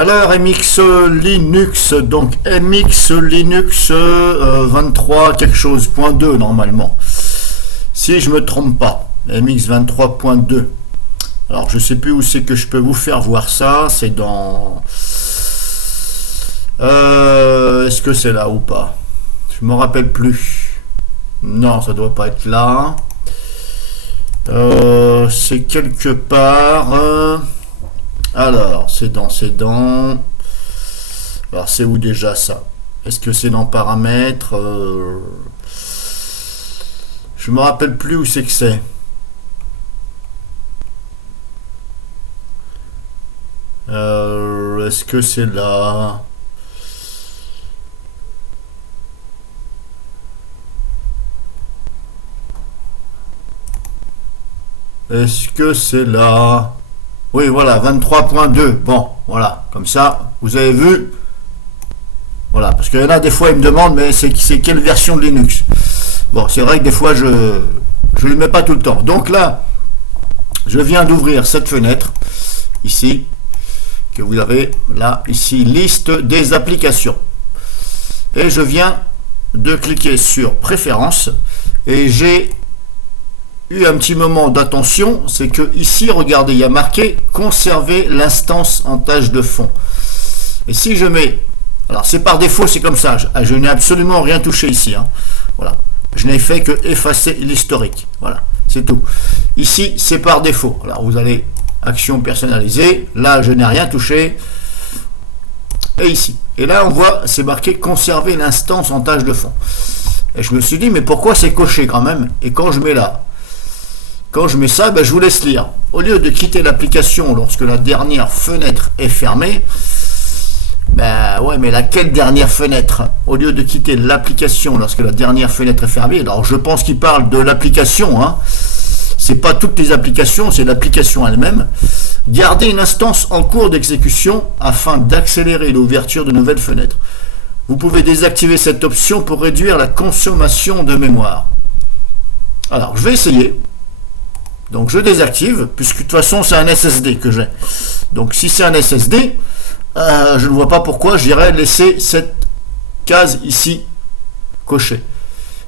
Alors MX Linux, donc MX Linux 23 quelque chose, .2 normalement. Si je me trompe pas, MX 23.2. Alors je sais plus où c'est que je peux vous faire voir ça, c'est dans... est-ce que c'est là ou pas? Je me rappelle plus. Non, ça doit pas être là. C'est quelque part... alors, c'est dans... alors, c'est où déjà ça? Est-ce que c'est dans paramètres? Je me rappelle plus où c'est que c'est. Est-ce que c'est là? Est-ce que c'est là? Oui, voilà, 23.2. Bon, voilà, comme ça, vous avez vu. Voilà, parce qu'il y en a des fois, ils me demandent, mais c'est quelle version de Linux? Bon, c'est vrai que des fois, je ne le mets pas tout le temps. Donc là, je viens d'ouvrir cette fenêtre, ici, que vous avez là, ici, liste des applications. Et je viens de cliquer sur Préférences, et j'ai eu un petit moment d'attention, c'est que ici, regardez, il y a marqué conserver l'instance en tâche de fond. Et si je mets, alors c'est par défaut, c'est comme ça, je n'ai absolument rien touché ici, hein. Voilà, je n'ai fait que effacer l'historique, voilà, c'est tout. Ici, c'est par défaut. Alors vous allez action personnalisée, là je n'ai rien touché, et ici, et là on voit, c'est marqué conserver l'instance en tâche de fond. Et je me suis dit, mais pourquoi c'est coché quand même? Et quand je mets là, quand je mets ça, ben, je vous laisse lire. Au lieu de quitter l'application lorsque la dernière fenêtre est fermée, ben ouais, mais laquelle dernière fenêtre? Au lieu de quitter l'application lorsque la dernière fenêtre est fermée, alors je pense qu'il parle de l'application, hein. C'est pas toutes les applications, c'est l'application elle-même. Gardez une instance en cours d'exécution afin d'accélérer l'ouverture de nouvelles fenêtres. Vous pouvez désactiver cette option pour réduire la consommation de mémoire. Alors, je vais essayer. Donc je désactive, puisque de toute façon c'est un SSD que j'ai. Donc si c'est un SSD, je ne vois pas pourquoi j'irais laisser cette case ici cochée.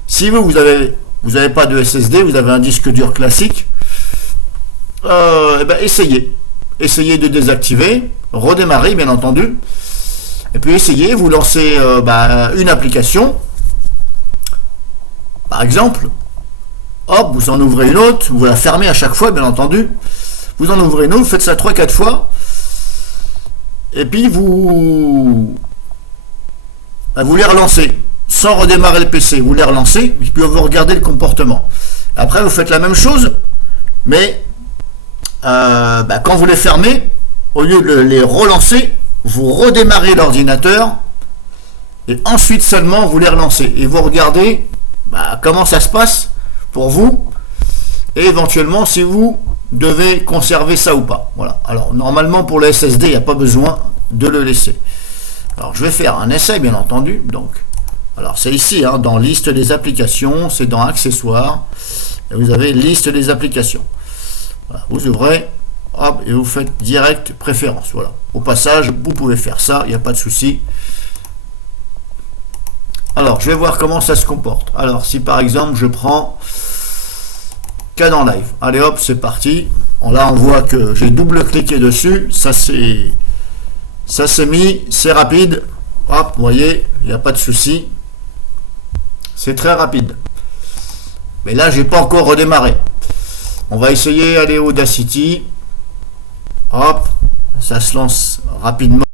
Si vous avez pas de SSD, vous avez un disque dur classique, essayez de désactiver, redémarrer bien entendu, et puis essayez, vous lancez une application, par exemple. Hop, vous en ouvrez une autre, vous la fermez à chaque fois, bien entendu. Vous en ouvrez une autre, vous faites ça 3-4 fois. Et puis vous les relancez. Sans redémarrer le PC, vous les relancez, et puis vous regardez le comportement. Après, vous faites la même chose, mais quand vous les fermez, au lieu de les relancer, vous redémarrez l'ordinateur, et ensuite seulement vous les relancez. Et vous regardez comment ça se passe pour vous, et éventuellement si vous devez conserver ça ou pas. Voilà. Alors normalement pour le SSD, il n'y a pas besoin de le laisser. Alors je vais faire un essai bien entendu. Donc, alors c'est ici, hein, dans liste des applications, c'est dans accessoires, et vous avez liste des applications. Voilà. Vous ouvrez, hop, et vous faites direct préférence. Voilà. Au passage, vous pouvez faire ça, il n'y a pas de souci. Alors, je vais voir comment ça se comporte. Alors, si par exemple, je prends Caden Live. Allez hop, c'est parti. Là, on voit que j'ai double-cliqué dessus. Ça s'est mis, c'est rapide. Hop, vous voyez, il n'y a pas de souci. C'est très rapide. Mais là, j'ai pas encore redémarré. On va essayer, aller Audacity. Hop, ça se lance rapidement.